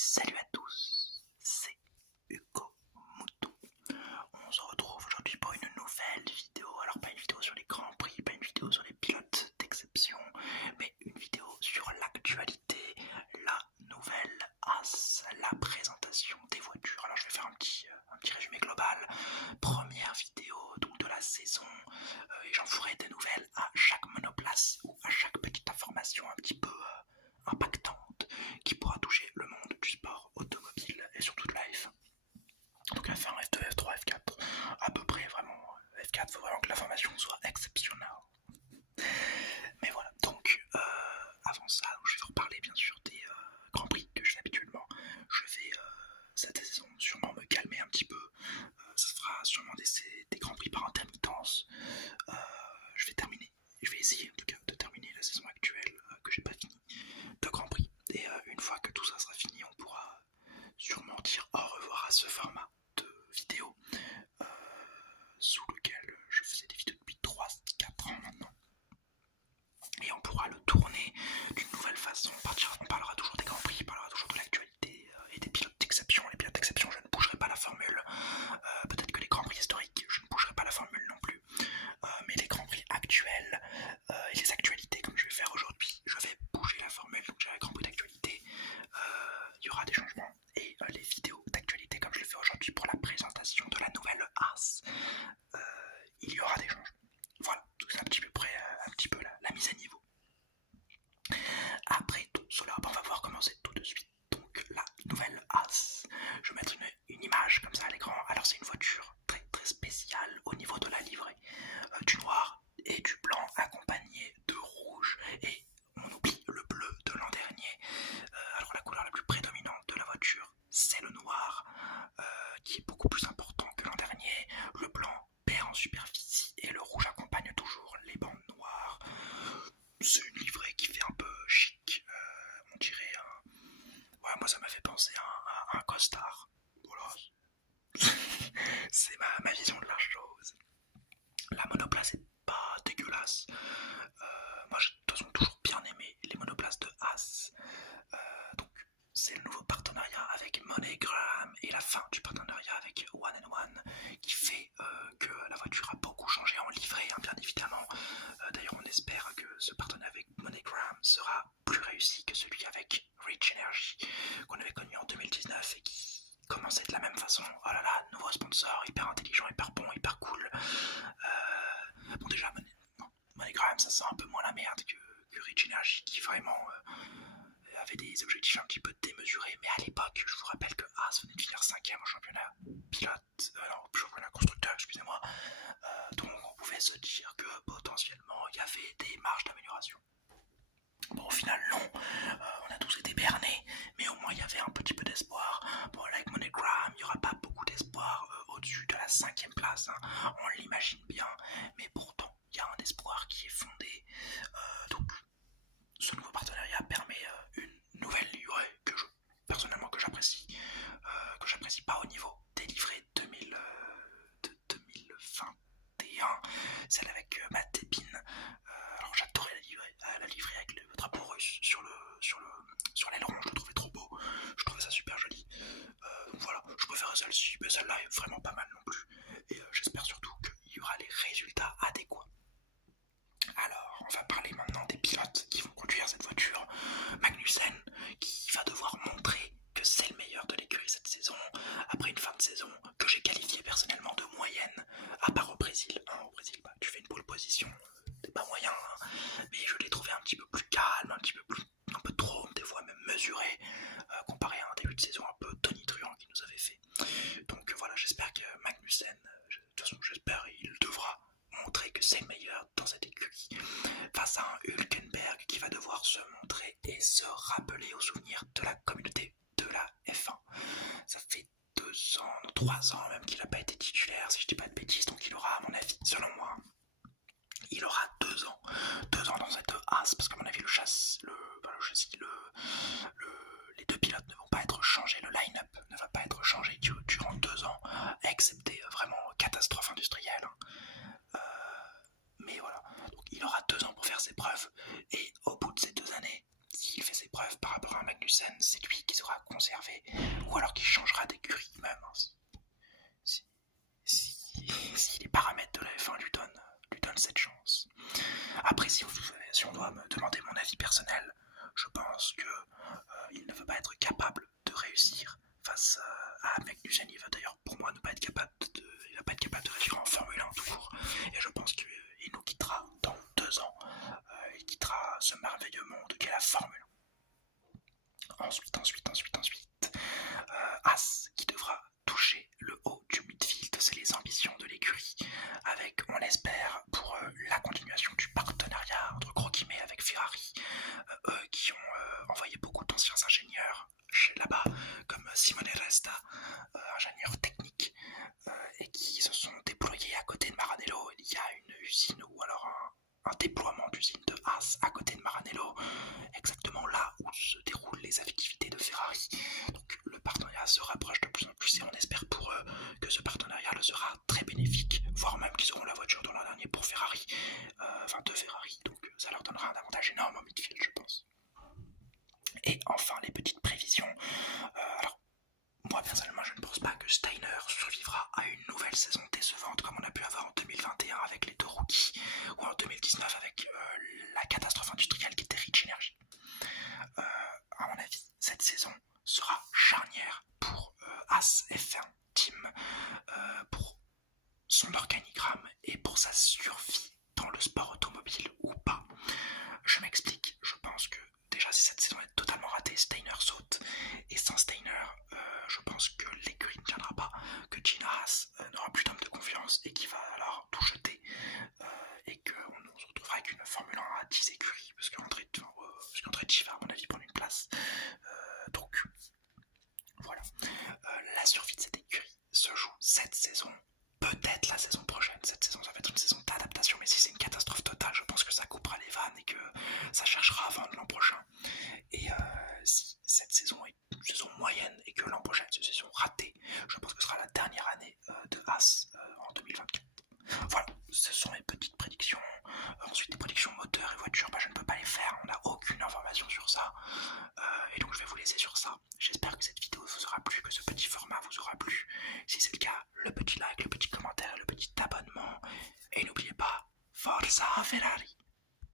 Salut à tous, c'est Hugo Moutou. On se retrouve aujourd'hui pour une nouvelle vidéo. Alors pas une vidéo sur les grands prix, pas une vidéo sur les pilotes d'exception, mais une vidéo sur l'actualité, la nouvelle AS, la présentation des voitures. Alors je vais faire un petit résumé global. Première vidéo donc de la saison, et j'en ferai des nouvelles à chaque monoplace ou à chaque petite information un petit peu impactante qui pourra toucher le monde du sport automobile et surtout de la F1. Donc F1, F2, F3, F4, à peu près vraiment. F4, il faut vraiment que l'information soit exceptionnelle. Mais voilà, donc avant ça, je vais vous reparler bien sûr des Grands Prix que je fais habituellement. Je vais cette saison sûrement me calmer un petit peu. Ce sera sûrement des Grands Prix par intermittence. Je vais essayer en tout cas de terminer la saison actuelle que j'ai pas fini de Grand Prix. Et une fois que tout ça sera fini, on pourra sûrement dire au revoir à ce format de vidéo sous lequel je faisais des vidéos depuis 3-4 ans maintenant. Et on pourra le tourner d'une nouvelle façon. On parlera toujours des Grands Prix, on parlera toujours de l'actualité et des pilotes d'exception. Les pilotes d'exception, je ne bougerai pas la formule. Peut-être que les Grands Prix historiques, je ne bougerai pas la formule non plus. Mais les Grands Prix actuels et les actualités, comme je vais faire aujourd'hui, je vais bouger la formule. Donc j'ai les Grands Prix d'actualité, il y aura des changements. Et les vidéos d'actualité, comme je le fais aujourd'hui pour la présentation de la nouvelle AS, il y aura des changements. Voilà, c'est un petit peu près, un petit peu la mise à niveau. Après tout cela, on va voir commencer tout de suite. Donc la nouvelle AS, je vais mettre une image comme ça à l'écran. Alors c'est une voiture très très spéciale au niveau de la livrée, du noir et du blanc accompagné de rouge, et on oublie le bleu de l'an dernier. Alors la couleur la plus prédominante de la voiture c'est le noir, qui est beaucoup plus important que l'an dernier. Le blanc perd en superficie et le rouge accompagne toujours les bandes noires. C'est une livrée qui fait un peu chic, on dirait ouais, moi ça m'a fait penser à un costard. Voilà. C'est ma vision de la chose. La monoplace est pas dégueulasse. Moi j'ai de toute façon toujours bien aimé les monoplaces de Haas. Donc c'est le nouveau partenariat avec MoneyGram et la fin du partenariat avec One and One qui fait que la voiture a beaucoup changé en livrée, hein, bien évidemment. D'ailleurs on espère que ce partenariat avec MoneyGram sera plus réussi que celui avec Rich Energy qu'on avait connu en 2019 et qui commençait de la même façon. Oh là là, nouveau sponsor, hyper intelligent, hyper bon, hyper cool. Bon déjà MoneyGram ça sent un peu moins la merde que Rich Energy qui vraiment avait des objectifs un petit peu démesurés, mais à l'époque, je vous rappelle que Haas venait de finir 5ème au championnat championnat constructeur, excusez-moi, donc on pouvait se dire que potentiellement il y avait des marges d'amélioration. Bon, au final, non, on a tous été bernés, mais au moins il y avait un petit peu d'espoir. Bon, là, avec MoneyGram, il n'y aura pas beaucoup d'espoir au-dessus de la 5ème place, hein. On l'imagine bien, mais pourtant, il y a un espoir qui est fondé. Donc, ce nouveau partenariat permet une nouvelle livrée personnellement que j'apprécie pas au niveau des livrées de 2021, celle avec Matt Tepin. Alors j'adorais la livrée avec le drapeau russe sur l'aileron, je le trouvais trop beau, je trouvais ça super joli. Donc voilà, je préférais celle-ci, mais celle-là est vraiment pas mal non plus. Et j'espère surtout qu'il y aura les résultats adéquats. Alors, on va parler maintenant des pilotes qui vont conduire cette voiture. Magnussen, qui va devoir montrer que c'est le meilleur de l'écurie cette saison, après une fin de saison que j'ai qualifiée personnellement de moyenne, à part au Brésil. Au Brésil, tu fais une pole position, t'es pas moyen, hein, mais je l'ai trouvé un petit peu plus calme, un peu trop, des fois même mesuré, comparé à un début de saison un peu tonitruant qu'il nous avait fait. Donc voilà, j'espère que Magnussen, de toute façon j'espère, il devra montrer que c'est le meilleur dans cette écurie face à un Hülkenberg qui va devoir se montrer et se rappeler au souvenir de la communauté de la F1. Ça fait 2 ans, 3 ans même qu'il n'a pas été titulaire, si je dis pas de bêtises, donc il aura, à mon avis, selon moi, il aura 2 ans dans cette Haas, parce qu'à mon avis les deux pilotes ne vont pas être changés, le line-up ne va pas être changé durant 2 ans, excepté vraiment catastrophe industrielle. Mais voilà, donc il aura 2 ans pour faire ses preuves, et au bout de ces 2 années, s'il fait ses preuves, par rapport à Magnussen, c'est lui qui sera conservé, ou alors qui changera d'écurie même. Si les paramètres de la F1 lui donnent cette chance. Après, si on doit me demander mon avis personnel, je pense que il ne veut pas être capable de réussir face à Magnussen. Il va d'ailleurs pour moi ne pas être capable il va pas être capable de réussir en Formule 1 tout court. Et je pense qu'il nous quittera dans 2 ans. Il quittera ce merveilleux monde qu'est la Formule 1. Ensuite, As qui devra toucher le haut du midfield, c'est les ambitions de l'écurie, avec, on l'espère, pour la continuation du partenariat entre gros guillemets avec Ferrari, eux qui ont envoyé beaucoup d'anciens ingénieurs là-bas, comme Simone Resta, ingénieur technique, et qui se sont déployés à côté de Maranello. Il y a une usine ou alors un déploiement d'usine de Haas à côté de Maranello, exactement là où se déroulent les activités de Ferrari. Donc le partenariat se rapproche de plus en plus et on espère pour eux que ce partenariat le sera très bénéfique, voire même qu'ils auront la voiture de l'an dernier pour Ferrari, de Ferrari, donc ça leur donnera un avantage énorme en midfield, je pense. Et enfin les petites prévisions. Alors moi personnellement je ne pense pas que Steiner survivra à une nouvelle saison décevante comme on a pu avoir en 2021 avec les 2 rookies, ou en 2019 avec la catastrophe industrielle qui était Rich Energy. À mon avis, cette saison sera charnière pour As F1 Team, pour son organigramme et pour sa survie dans le sport automobile ou pas. Je m'explique, je pense que déjà si cette saison est totalement ratée, Steiner saute, et sans Steiner, je pense que l'écurie ne tiendra pas, que Gina Haas n'aura plus d'homme de confiance et qu'il va alors tout jeter, et qu'on se retrouvera avec une Formule 1 à 10 écuries, parce qu'Andretti va à mon avis prendre une place. Donc voilà, la survie de cette écurie se joue cette saison, peut-être la saison prochaine. Cette saison ça va être une saison d'adaptation, mais si c'est une catastrophe totale, je pense que ça coupera les vannes et que ça cherchera à vendre l'an prochain. Et si cette saison est une saison moyenne et que l'an prochain c'est une saison ratée, je pense que ce sera la dernière année de Haas en 2024. Voilà, ce sont mes petites prédictions. Ensuite, les prédictions moteurs et voitures, je ne peux pas les faire, on n'a aucune information sur ça. Et donc je vais vous laisser sur ça. J'espère que cette vidéo vous aura plu, que ce petit format vous aura plu. Si c'est le cas, le petit like, le petit commentaire, le petit abonnement. Et n'oubliez pas, Forza Ferrari!